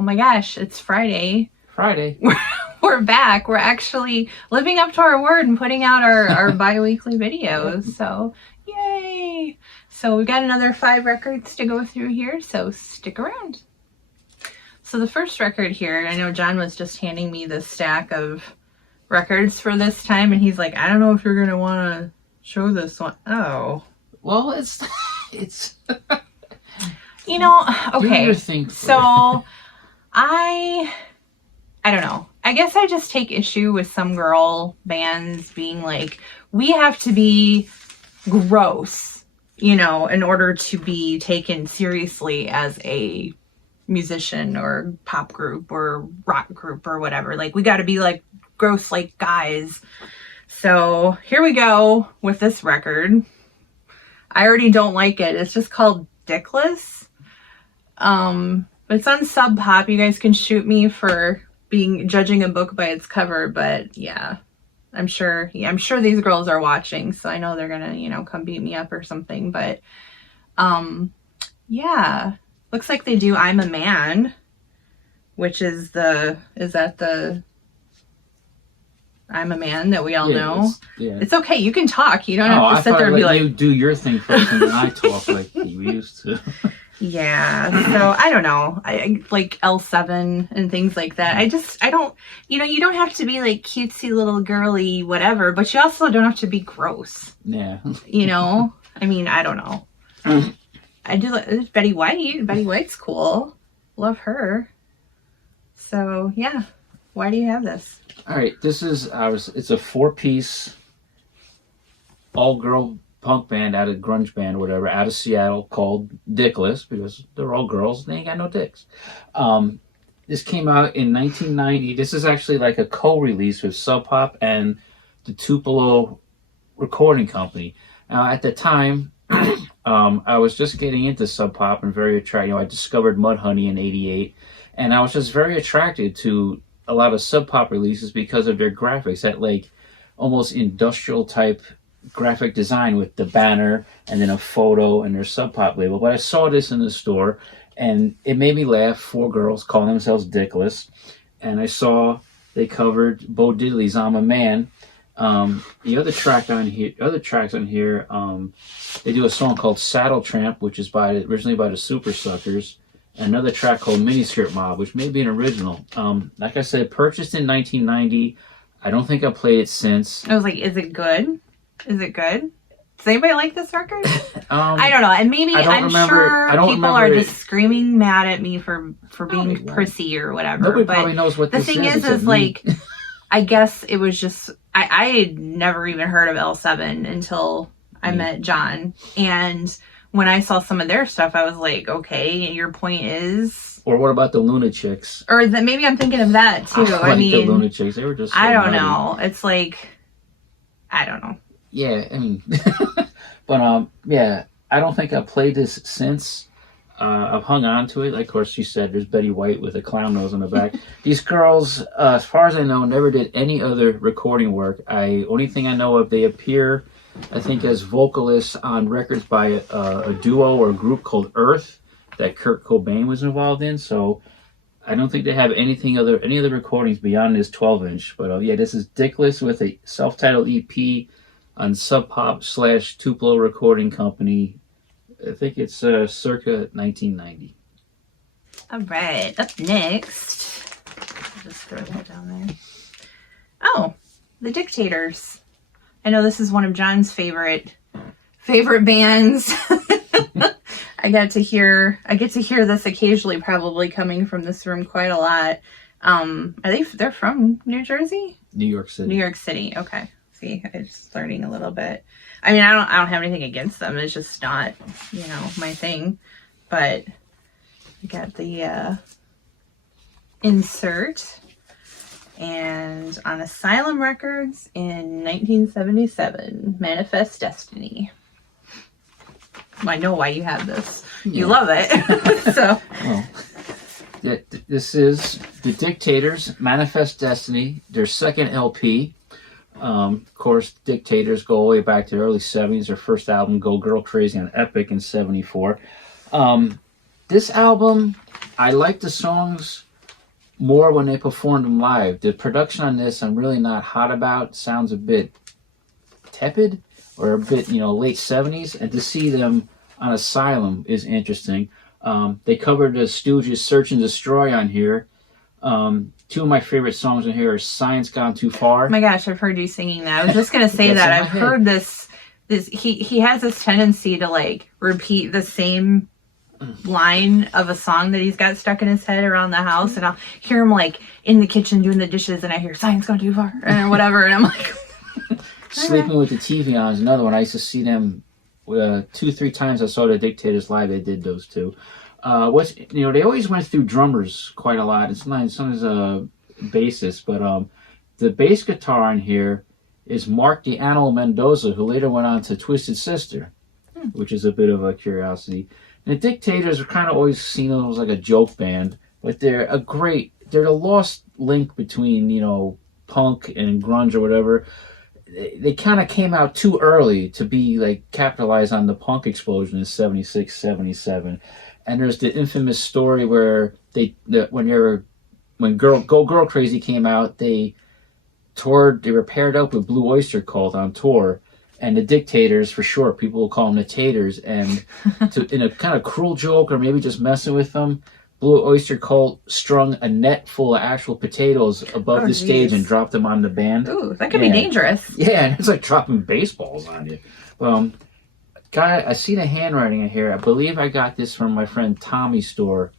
Oh my gosh, it's Friday. Friday. We're back. We're actually living up to our word and putting out our bi-weekly videos. So, yay! So we've got another 5 records to go through here, so stick around. So the first record here, I know John was just handing me this stack of records for this time, and he's like, I don't know if you're going to want to show this one. Oh. Well, it's you know, do okay. your thing So I don't know. I guess I just take issue with some girl bands being like, we have to be gross, you know, in order to be taken seriously as a musician or pop group or rock group or whatever. Like, we got to be like gross like guys. So here we go with this record. I already don't like it. It's just called Dickless. It's on Sub Pop. You guys can shoot me for judging a book by its cover, but yeah, I'm sure these girls are watching, so I know they're gonna, you know, come beat me up or something. But yeah, looks like they do I'm a Man, which is that the I'm a Man that we all know? It's okay, you can talk. You don't have to sit there and be like, you do your thing first and then I talk like you used to. Yeah, so I don't know. I like L7 and things like that. I don't, you know, you don't have to be like cutesy little girly whatever, but you also don't have to be gross. Yeah. You know? I mean, I don't know. I do like Betty White. Betty White's cool. Love her. So, yeah. Why do you have this? All right, this is it's a 4-piece all-girl punk band, out of grunge band or whatever, out of Seattle, called Dickless, because they're all girls, they ain't got no dicks. This came out in 1990. This is actually like a co-release with Sub Pop and the Tupelo Recording Company. Now, at the time, I was just getting into Sub Pop and very attracted. You know, I discovered Mudhoney in '88, and I was just very attracted to a lot of Sub Pop releases because of their graphics, that like almost industrial type graphic design with the banner and then a photo and their Sub Pop label. But I saw this in the store and it made me laugh. 4 girls calling themselves Dickless, and I saw they covered Bo Diddley's I'm a Man. The other tracks on here, they do a song called Saddle Tramp, which is originally by the Super Suckers. Another track called Miniskirt Mob, which may be an original. Like I said, purchased in 1990. I don't think I played it since. I was like, is it good? Is it good? Does anybody like this record? I don't know. And maybe I'm sure people are just screaming mad at me for being prissy or whatever. Nobody probably knows what this is. The thing is like, I guess it was just, I had never even heard of L7 until I met John. And when I saw some of their stuff, I was like, okay, your point is... Or what about the Lunachicks? Or maybe I'm thinking of that too. I mean, the Lunachicks, they were just so I don't nutty. know. It's like, I don't know. Yeah, I mean, but yeah, I don't think I've played this since. I've hung on to it. Like, of course, you said there's Betty White with a clown nose on the back. These girls, as far as I know, never did any other recording work. Only thing I know of, they appear, I think, as vocalists on records by a duo or a group called Earth that Kurt Cobain was involved in. So I don't think they have any other recordings beyond this 12-inch. But yeah, this is Dickless with a self-titled EP on Sub Pop / Tupelo Recording Company. I think it's circa 1990. All right, up next, I'll just throw that down there. Oh, The Dictators. I know this is one of John's favorite bands. I get to hear this occasionally, probably coming from this room quite a lot. They're from New Jersey? New York City. New York City, okay. See, I'm just learning a little bit. I mean, I don't have anything against them. It's just not, you know, my thing. But I got the insert, and on Asylum Records in 1977, Manifest Destiny. Well, I know why you have this. Yeah. You love it. So. Well, yeah, this is The Dictators, Manifest Destiny, their second LP. Of course, Dictators go all the way back to the early 70s. Their first album, Go Girl Crazy on Epic in 74. This album, I like the songs, more when they performed them live. The production on this, I'm really not hot about. Sounds a bit tepid or a bit, late 70s. And to see them on Asylum is interesting. They covered the Stooges' Search and Destroy on here. Two of my favorite songs on here are Science Gone Too Far. Oh my gosh, I've heard you singing that. I was just going to say that. I've heard this. He has this tendency to like repeat the same line of a song that he's got stuck in his head around the house, and I'll hear him like in the kitchen doing the dishes, and I hear Science Gone Too Far or whatever, and I'm like Sleeping with the TV On is another one. I used to see them 2-3 times. I saw the Dictators live. They did those two. They always went through drummers quite a lot. It's not sometimes a bassist, but the bass guitar on here is Mark the Animal Mendoza, who later went on to Twisted Sister, which is a bit of a curiosity. And the Dictators are kind of always seen as like a joke band, but they're a lost link between, punk and grunge or whatever. They kind of came out too early to be like capitalized on the punk explosion in 76, 77. And there's the infamous story where when Go Girl Crazy came out, they were paired up with Blue Oyster Cult on tour, and the Dictators, for short, people will call them the Taters, and in a kind of cruel joke or maybe just messing with them, Blue Oyster Cult strung a net full of actual potatoes above the stage and dropped them on the band. Ooh, that could be dangerous. Yeah, and it's like dropping baseballs on you. I see the handwriting in here. I believe I got this from my friend Tommy's store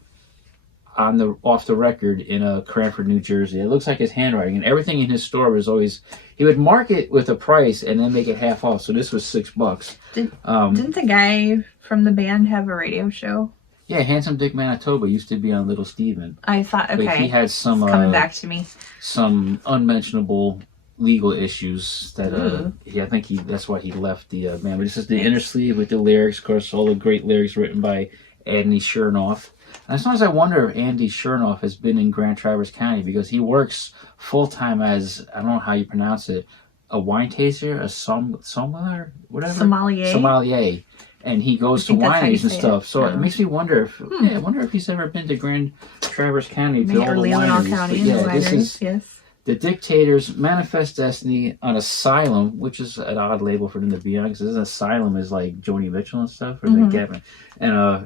off the record in Cranford, New Jersey. It looks like his handwriting, and everything in his store was always, he would mark it with a price and then make it half off. So this was $6. Didn't the guy from the band have a radio show? Yeah, Handsome Dick Manitoba used to be on Little Steven. I thought, okay. But he had some it's coming back to me. Some unmentionable legal issues that I think that's why he left the band. But this is the inner sleeve with the lyrics, of course, all the great lyrics written by Andy Chernoff. And sometimes I wonder if Andy Chernoff has been in Grand Traverse County, because he works full time as, I don't know how you pronounce it, a wine taster, a sommelier, whatever, sommelier, and he goes to wineries and stuff. So it makes me wonder if I wonder if he's ever been to Grand Traverse County to all the wineries. County, this is yes. The Dictators, Manifest Destiny on Asylum, which is an odd label for them to be on, because Asylum is like Joni Mitchell and stuff, or Gavin. And I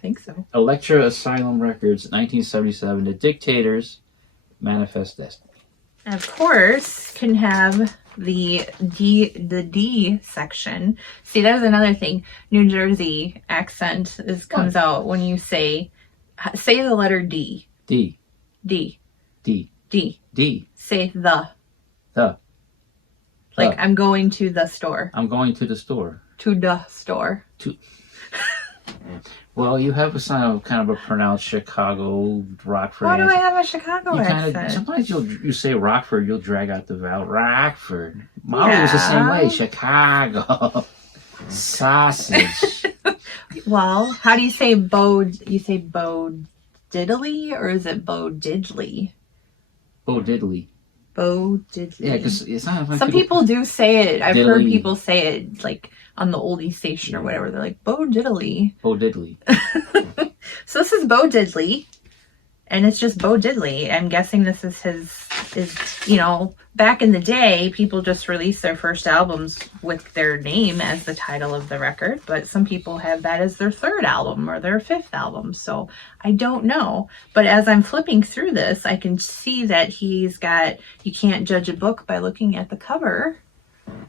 think so. Elektra Asylum Records, 1977. The Dictators, Manifest Destiny. Of course, can have the D section. See, that's another thing. New Jersey accent comes out when you say the letter D. D. D. D. D. D. Say the. The. Like, I'm going to the store. I'm going to the store. To the store. Well, you have a kind of a pronounced Chicago Rockford. Why do I have a Chicago accent? Sometimes you say Rockford, you'll drag out the vowel. Rockford. Molly was the same way. Chicago. Sausage. Well, how do you say Bo? You say Bo Diddley, or is it Bo Diddley? Bo Diddley. Bo Diddley. Yeah, because it's not. Some people do say it. I've Diddley. heard people say it, like on the oldie station or whatever. They're like, Bo Diddley. Bo Diddley. So this is Bo Diddley, and it's just Bo Diddley. I'm guessing this is back in the day, people just released their first albums with their name as the title of the record, but some people have that as their third album or their fifth album. So I don't know. But as I'm flipping through this, I can see that he's got, you can't judge a book by looking at the cover,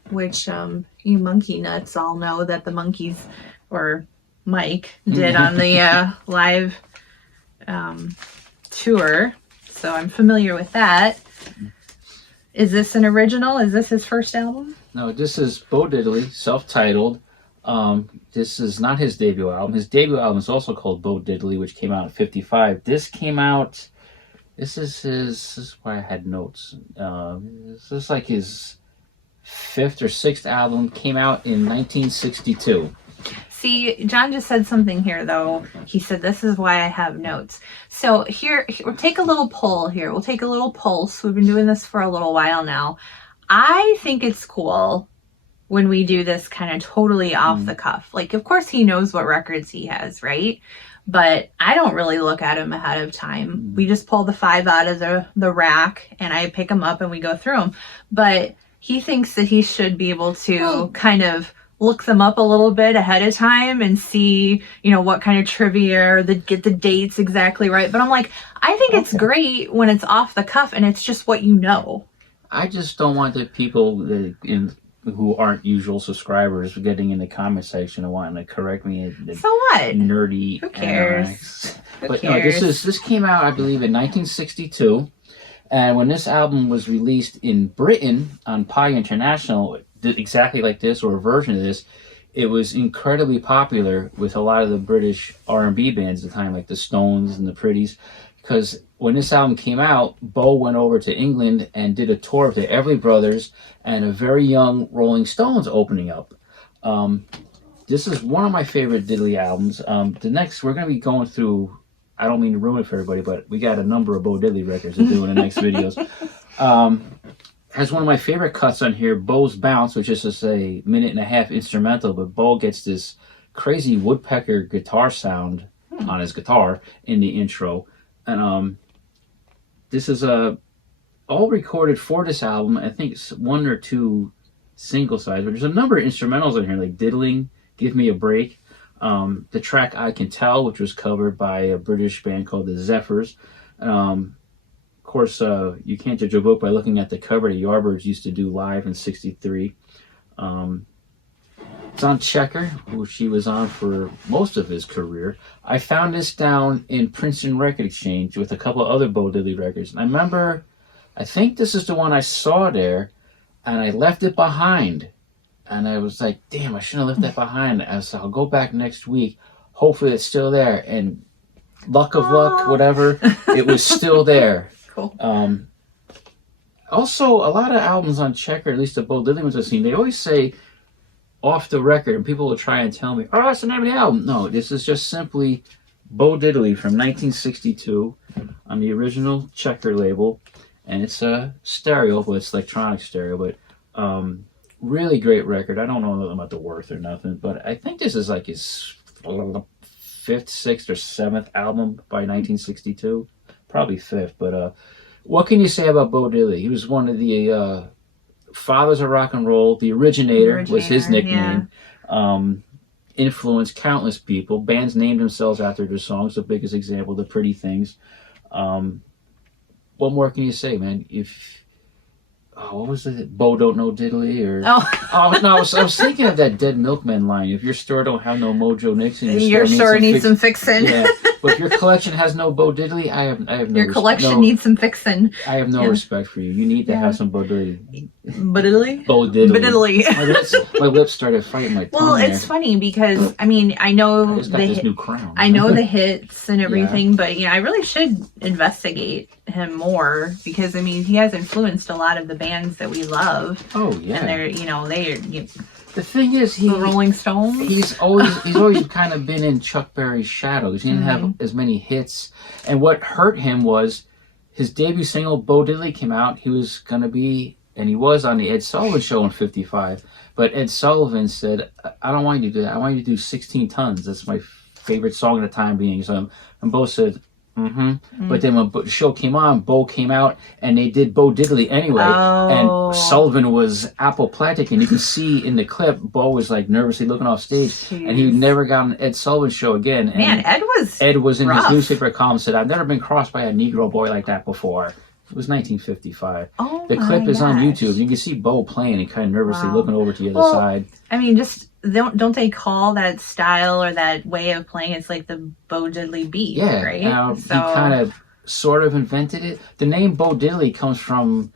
which you monkey nuts all know that the Monkees, or Mike, did on the live tour. So I'm familiar with that. Is this an original? Is this his first album? No, this is Bo Diddley, self-titled. This is not his debut album. His debut album is also called Bo Diddley, which came out in 55. This is why I had notes. This is like his fifth or sixth album. Came out in 1962. See, John just said something here, though. He said, this is why I have notes. So here, we'll take a little poll here. We'll take a little pulse. We've been doing this for a little while now. I think it's cool when we do this kind of totally off the cuff. Like, of course, he knows what records he has, right? but I don't really look at them ahead of time. We just pull the 5 out of the rack and I pick them up and we go through them. But he thinks that he should be able to kind of look them up a little bit ahead of time and see, what kind of trivia or get the dates exactly right. But I'm like, I think it's great when it's off the cuff and it's just what you know. I just don't want the people who aren't usual subscribers getting in the comment section and wanting to correct me. So what? Nerdy. Who cares? But no, this came out, I believe, in 1962, and when this album was released in Britain on Pi International, exactly like this or a version of this, it was incredibly popular with a lot of the British R&B bands at the time, like the Stones and the Pretties, because when this album came out, Bo went over to England and did a tour with the Everly Brothers and a very young Rolling Stones opening up. This is one of my favorite Diddley albums. The next, we're going to be going through, I don't mean to ruin it for everybody, but we got a number of Bo Diddley records to do in the next videos. Has one of my favorite cuts on here, Bo's Bounce, which is just a 1.5-minute instrumental, but Bo gets this crazy woodpecker guitar sound on his guitar in the intro. And this is all recorded for this album. I think it's 1 or 2 single sides, but there's a number of instrumentals in here, like Diddling, Give Me a Break. The track I Can Tell, which was covered by a British band called the Zephyrs. Of course, you can't judge a book by looking at the cover. The Yardbirds used to do live in '63. It's on Checker, who she was on for most of his career. I found this down in Princeton Record Exchange with a couple of other Bo Diddley records. And I remember, I think this is the one I saw there, and I left it behind. And I was like, damn, I shouldn't have left that behind. I said, I'll go back next week. Hopefully it's still there. And luck of luck, whatever, it was still there. Cool. Also, a lot of albums on Checker, at least the Bo Diddley ones I've seen, they always say off the record, and people will try and tell me, oh, that's the name of the album. No, this is just simply Bo Diddley from 1962 on the original Checker label. And it's a stereo, but it's electronic stereo. But really great record. I don't know nothing about the worth or nothing, but I think this is like his 5th, 6th, or 7th album by 1962. Probably 5th, but what can you say about Bo Diddley? He was one of the fathers of rock and roll. The originator was his nickname. Yeah. Influenced countless people. Bands named themselves after their songs. The biggest example, The Pretty Things. What more can you say, man? What was it? Bo Don't Know Diddley? Or oh no, I was thinking of that Dead Milkman line. If your store don't have no Mojo Nixon, your store needs some fixin'. Yeah, but if your collection has no Bo Diddley, I have no. Your collection needs some fixin'. I have no respect for you. You need to have some Bo Diddley. Bo Diddley. Bo Diddley. Bo Diddley. My lips started fighting my tongue. Well, it's funny because I mean I know this new crown. I know the hits and everything, but I really should investigate him more because I mean he has influenced a lot of the bands that we love. Oh yeah. And they're the thing is the Rolling Stones. He's always kind of been in Chuck Berry's shadows. He didn't have as many hits, and what hurt him was his debut single Bo Diddley came out. He was gonna be, and he was on the Ed Sullivan Show in '55. But Ed Sullivan said, "I don't want you to do that. I want you to do 16 Tons. That's my favorite song at the time being." So, and Bo said, But then when the show came on, Bo came out and they did Bo Diddley anyway. And Sullivan was apoplectic, and you can see in the clip, Bo was like nervously looking off stage. Jeez. And he never got on Ed Sullivan show again. And man, Ed was in rough. His newspaper column said, "I've never been crossed by a Negro boy like that before." It was 1955. The clip is on YouTube. You can see Bo playing and kind of nervously looking over to the other side. I mean, just don't they call that style or that way of playing? It's like the Bo Diddley beat, right? Yeah, he kind of sort of invented it. The name Bo Diddley comes from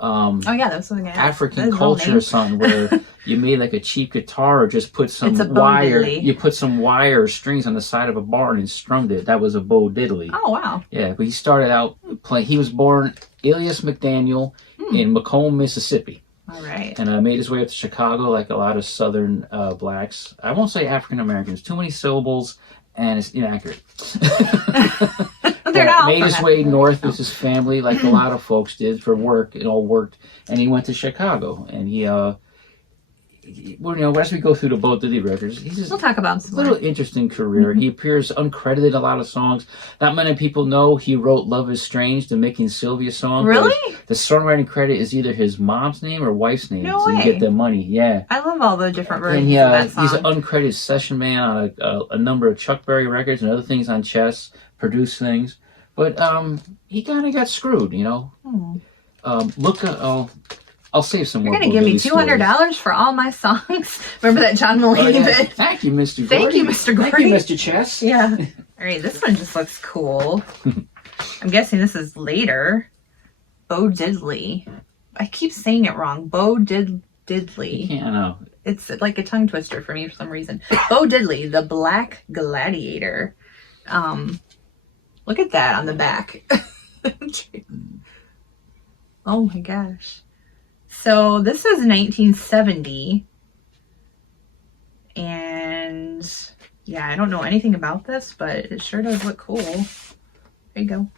that's something African culture or something where you made like a cheap guitar or just put some wire. You put some wire or strings on the side of a barn and strummed it. That was a Bo Diddley. Oh wow! Yeah, but he started out playing. He was born Elias McDaniel in Macomb, Mississippi. All right. And made his way up to Chicago like a lot of Southern blacks. I won't say African Americans. Too many syllables, and it's inaccurate. Made his way north with his family, like a lot of folks did, for work. It all worked, and he went to Chicago. And well, as we go through the Bo Diddley records, he's just We'll talk about some a little more. interesting career. He appears uncredited in a lot of songs. Not many people know he wrote "Love Is Strange," the Mickey and Sylvia song. Really? The songwriting credit is either his mom's name or wife's name. No so you way. get the money. Yeah. I love all the different versions And of that song. he's an uncredited session man on a number of Chuck Berry records and other things on Chess, produced things. But he kind of got screwed, I'll save some You're more. going to give me $200 for all my songs? Remember that John Mulaney bit? Thank you, Mr. Gordy. Thank you, Mr. Gordy. Thank you, Mr. Chess. Yeah. All right, this one just looks cool. I'm guessing this is later. Bo Diddley. I keep saying it wrong. Bo Diddley. Yeah, I know. It's like a tongue twister for me for some reason. Bo Diddley, the Black Gladiator. Look at that on the back. Oh my gosh. So this is 1970. And yeah, I don't know anything about this, but it sure does look cool. There you go.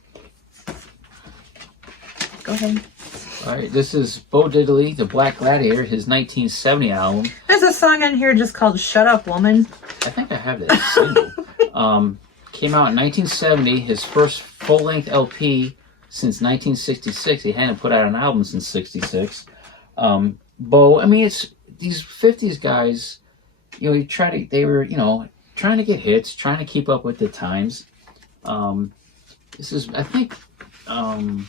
Go ahead. All right, this is Bo Diddley, the Black Gladiator, his 1970 album. There's a song on here just called Shut Up, Woman. I think I have that single. Came out in 1970, his first full-length LP since 1966. He hadn't put out an album since 66. Bo, I mean, it's these 50s guys, they were, trying to get hits, trying to keep up with the times. This is, I think, none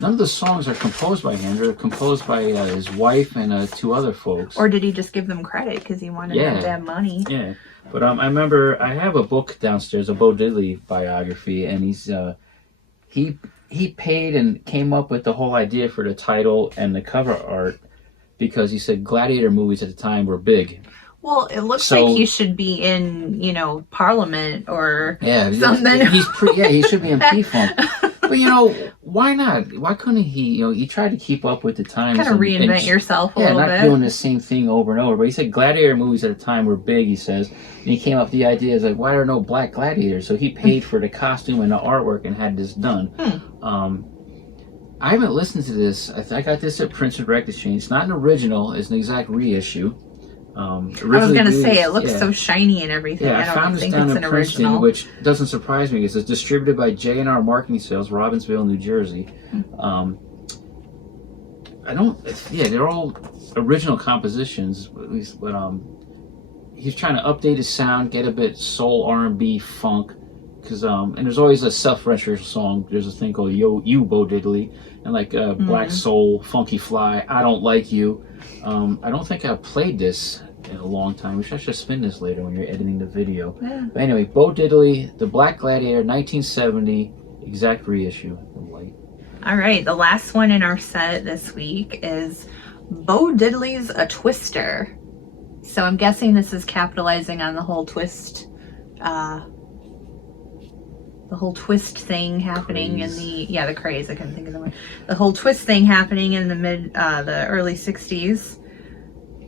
of the songs are composed by him. They're composed by his wife and two other folks. Or did he just give them credit because he wanted them to have money? Yeah. But I remember I have a book downstairs, a Bo Diddley biography, and he paid and came up with the whole idea for the title and the cover art because he said gladiator movies at the time were big. Well, it looks like he should be in, Parliament or something. He should be in P-Funk. But, why not? Why couldn't he, he tried to keep up with the times. Kind of reinvent yourself a little bit. Yeah, not doing the same thing over and over. But he said gladiator movies at the time were big, he says. And he came up with the idea, like, why are there no black gladiators? So he paid for the costume and the artwork and had this done. I haven't listened to this. I got this at Princeton Record Exchange. It's not an original. It's an exact reissue. I was going to say, it looks so shiny and everything. Yeah, I don't think it's an Princeton, original. which doesn't surprise me because it's distributed by J&R Marketing Sales, Robbinsville, New Jersey. They're all original compositions, but he's trying to update his sound, get a bit soul, R&B, funk, because and there's always a self-referential song. There's a thing called You Bo Diddley, and like Black Soul, Funky Fly, I Don't Like You. I don't think I've played this in a long time. We should spin this later when you're editing the video. Yeah. But anyway, Bo Diddley, The Black Gladiator, 1970, exact reissue. All right, the last one in our set this week is Bo Diddley's A Twister. So I'm guessing this is capitalizing on the whole twist, thing happening craze. The craze. I couldn't think of the word. The whole twist thing happening in the early 60s.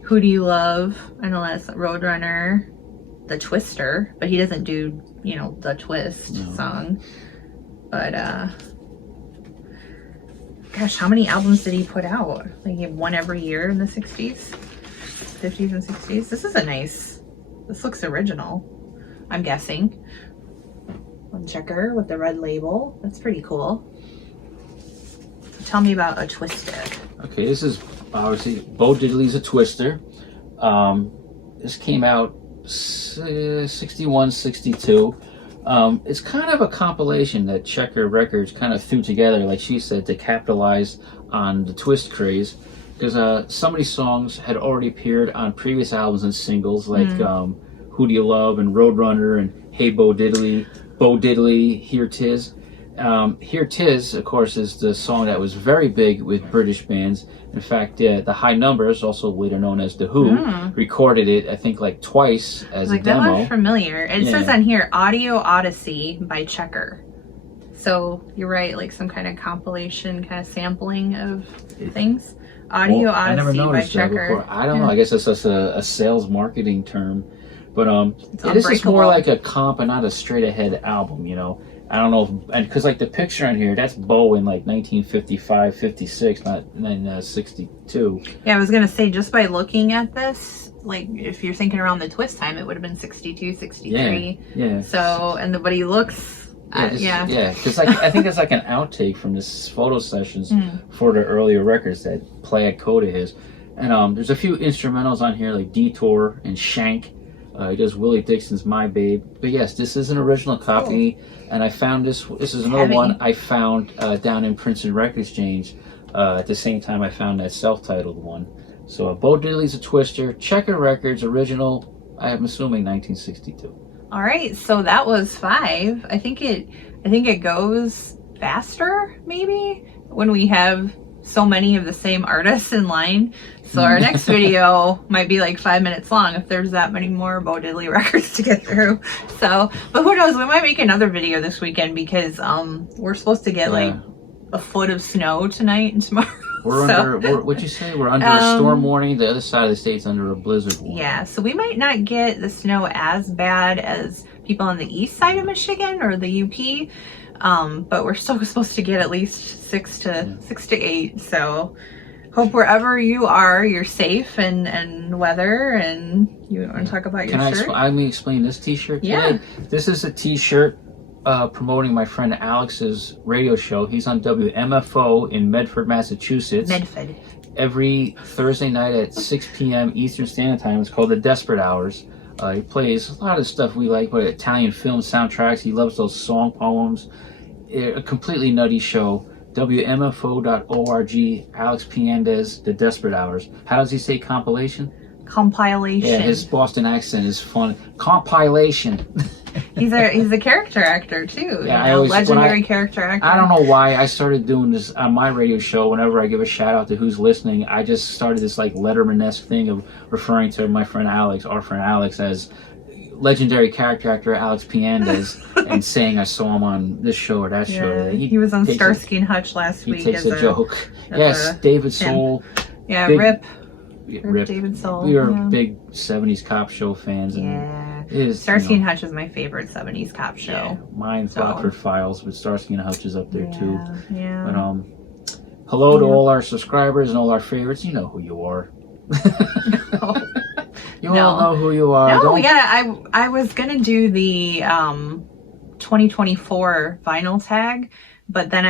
Who Do You Love? I know that's Roadrunner, The Twister, but he doesn't do, the twist song. But, gosh, how many albums did he put out? Like he had one every year in the 60s, 50s and 60s. This looks original, I'm guessing. One checker with the red label. That's pretty cool. So tell me about A Twister. Okay, this is obviously Bo Diddley's A Twister. This came out 61, 62. It's kind of a compilation that Checker Records kind of threw together, like she said, to capitalize on the twist craze. Because some of these songs had already appeared on previous albums and singles, like Who Do You Love and Roadrunner and Hey Bo Diddley, Here 'Tis. Here 'Tis, of course, is the song that was very big with British bands. In fact, the High Numbers, also later known as The Who, recorded it, I think, like twice as a demo. That looked familiar. It says on here, Audio Odyssey by Checker. So you're right, like some kind of compilation, kind of sampling of things. Audio Odyssey I never noticed by that Checker. before. I don't know. I guess that's just a sales marketing term. But this is Unbreakable. more like a comp and not a straight ahead album, I don't know, and because like the picture on here, that's Bo in like 1955, 56, not 62. Yeah, I was gonna say, just by looking at this, like if you're thinking around the twist time, it would have been 62, 63. Yeah. So, and but he looks, Yeah, because like I think it's like an outtake from this photo sessions for the earlier records, that plaid coat of his. And there's a few instrumentals on here like Detour and Shank. He does Willie Dixon's My Babe. But yes, this is an original copy, and I found this is another one I found down in Princeton Record Exchange at the same time I found that self-titled one. So Bo Diddley's a Twister, Checker Records, original, I'm assuming 1962. All right, so that was 5. I think it goes faster maybe when we have so many of the same artists in line. So our next video might be like 5 minutes long if there's that many more Bo Diddley records to get through. So, but who knows? We might make another video this weekend because we're supposed to get like a foot of snow tonight and tomorrow. What'd you say? We're under a storm warning. The other side of the state's under a blizzard warning. Yeah, so we might not get the snow as bad as people on the east side of Michigan or the UP. But we're still supposed to get at least 6 to 8. So hope wherever you are, you're safe and weather. And you want to talk about your shirt? Let me explain this t-shirt today. Yeah. This is a t-shirt promoting my friend Alex's radio show. He's on WMFO in Medford, Massachusetts. Medford. Every Thursday night at 6 p.m. Eastern Standard Time. It's called The Desperate Hours. He plays a lot of stuff we like, but Italian film soundtracks. He loves those song poems. A completely nutty show. WMFO.org. Alex Piandez, The Desperate Hours. How does he say compilation? Compilation. Yeah, his Boston accent is fun. Compilation. He's a character actor too. Yeah, legendary character actor. I don't know why I started doing this on my radio show. Whenever I give a shout out to who's listening, I just started this like Letterman-esque thing of referring to my friend Alex, our friend Alex, as legendary character actor Alex Piandez, and saying I saw him on this show or that show. He was on Starsky and Hutch last week. He takes a joke. Yes, David Soul. Yeah, Rip David Soul. We are big 70s cop show fans. And Starsky and Hutch is my favorite 70s cop show. Yeah, mine's Rockford Files, but Starsky and Hutch is up there too. Yeah. But hello to all our subscribers and all our favorites. You know who you are. You all know who you are. No, I was gonna do the 2024 vinyl tag, but then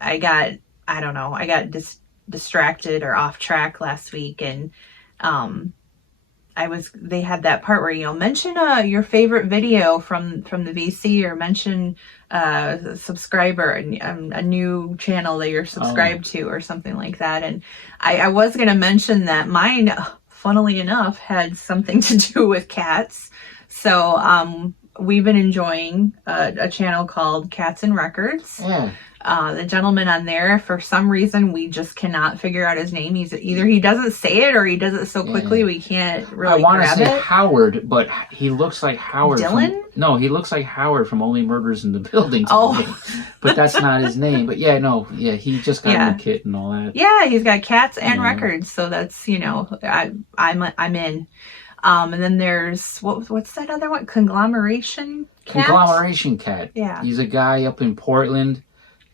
I got distracted or off track last week, and they had that part where mention your favorite video from the VC, or mention a subscriber, a new channel that you're subscribed to, or something like that. And I was gonna mention that mine, funnily enough, had something to do with cats. So we've been enjoying a channel called Cats and Records. Yeah. The gentleman on there, for some reason, we just cannot figure out his name. Either he doesn't say it or he does it so quickly we can't really grab it. I want to say Howard, but he looks like Howard. Dylan? He looks like Howard from Only Murders in the Building. But that's not his name. But he just got a new kit and all that. Yeah, he's got Cats and Records, so that's I'm in. And then there's what's that other one? Conglomeration Cat. Conglomeration Cat. Yeah, he's a guy up in Portland.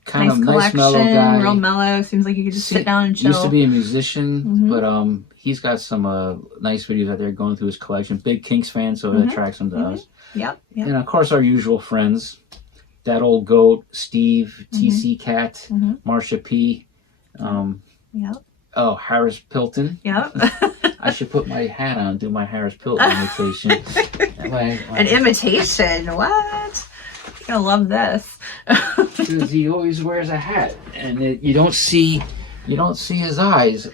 Kind of nice mellow guy. Real mellow. Seems like you could just sit down and chill. Used to be a musician, but he's got some nice videos out there going through his collection. Big Kinks fan, so that attracts him to us. Yep. And of course our usual friends, That Old Goat, Steve, TC Cat, Marsha P. Harris Pilton. Yep. I should put my hat on, do my Harris Pilton imitation. An imitation? What? You're gonna love this. Because he always wears a hat, and you don't see his eyes.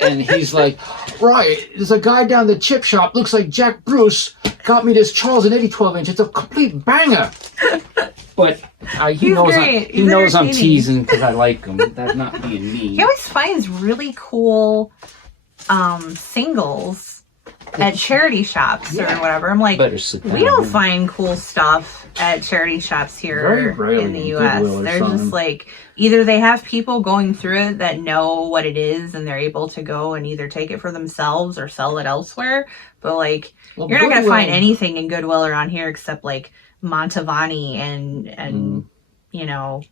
And he's like, right, there's a guy down the chip shop, looks like Jack Bruce, got me this Charles and Eddie 12-inch. It's a complete banger. But he knows I'm teasing because I like him. That's not being mean. He always finds really cool singles at charity shops or whatever. I'm like, we don't find cool stuff at charity shops here in the U.S. They're just like, either they have people going through it that know what it is and they're able to go and either take it for themselves or sell it elsewhere. But you're not going to find anything in Goodwill or on here except Mantovani and you know,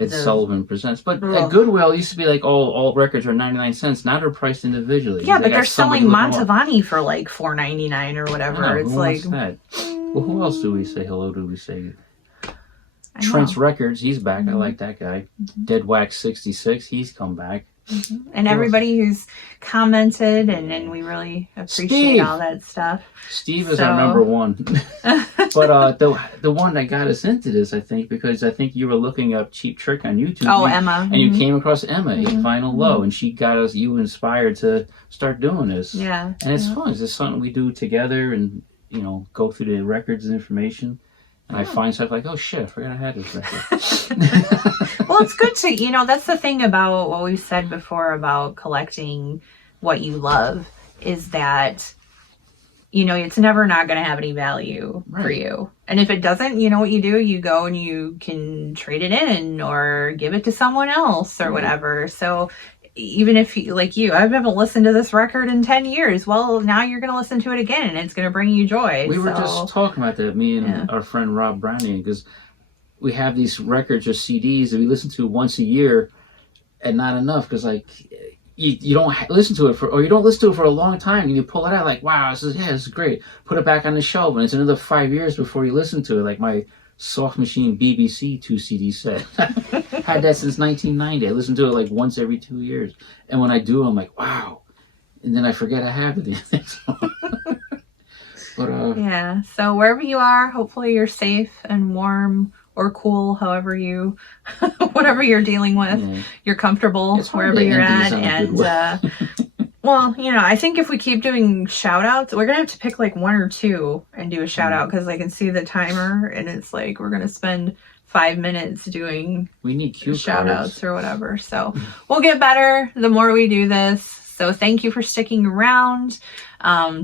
Ed the- Sullivan Presents. But Ugh. at Goodwill, it used to be like all records are 99 cents. Now they're priced individually. Yeah, They but got they're somebody selling looking them up. Mantovani for like $4.99 or I whatever. know, It's who like, wants that? Well, who else do we say hello to? We say I Trent's know. Records. He's back. I Mhm. like that guy. Dead Wax 66. He's come back. And everybody who's commented, and we really appreciate Steve. all that stuff. Steve is So- our number one. But the one that got us into this, I think, because I think you were looking up Cheap Trick on YouTube. Oh, Emma. And you came across Emma, Mhm. A Final Low, and she got you inspired to start doing this. Yeah. And it's yeah. fun. It's just something we do together and, go through the records and information. And I find stuff like, oh shit, I forgot I had this record. Well, it's good to, that's the thing about what we said before about collecting what you love is that, it's never not going to have any value for Right. you. And if it doesn't, you know what you do? You go and you can trade it in or give it to someone else or Right. whatever. So even if you, like you, I haven't listened to this record in 10 years. Well, now you're going to listen to it again and it's going to bring you joy. We were So- just talking about that, me and Yeah. our friend Rob Browning, because we have these records or CDs that we listen to once a year, and not enough because you don't listen to it or you don't listen to it for a long time, and you pull it out like, wow, this is great. Put it back on the shelf, and it's another 5 years before you listen to it. Like my Soft Machine BBC 2 CD set, had that since 1990. I listen to it like once every 2 years, and when I do, I'm like, wow, and then I forget I have it. But Yeah. So wherever you are, hopefully you're safe and warm or cool, however you, whatever you're dealing with, yeah. you're comfortable It's hard wherever to you're end these at. on a good And, well, I think if we keep doing shout outs, we're going to have to pick like one or two and do a shout out because I can see the timer and it's like, we're going to spend 5 minutes doing We need cue shout cards. outs or whatever. So we'll get better the more we do this. So thank you for sticking around.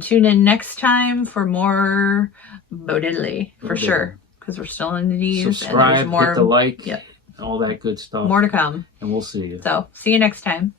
Tune in next time for more Diddley for Diddley. sure, because we're still in the D's and Subscribe, there's more, hit the like, Yep. all that good stuff. more to come. And we'll see you. So see you next time.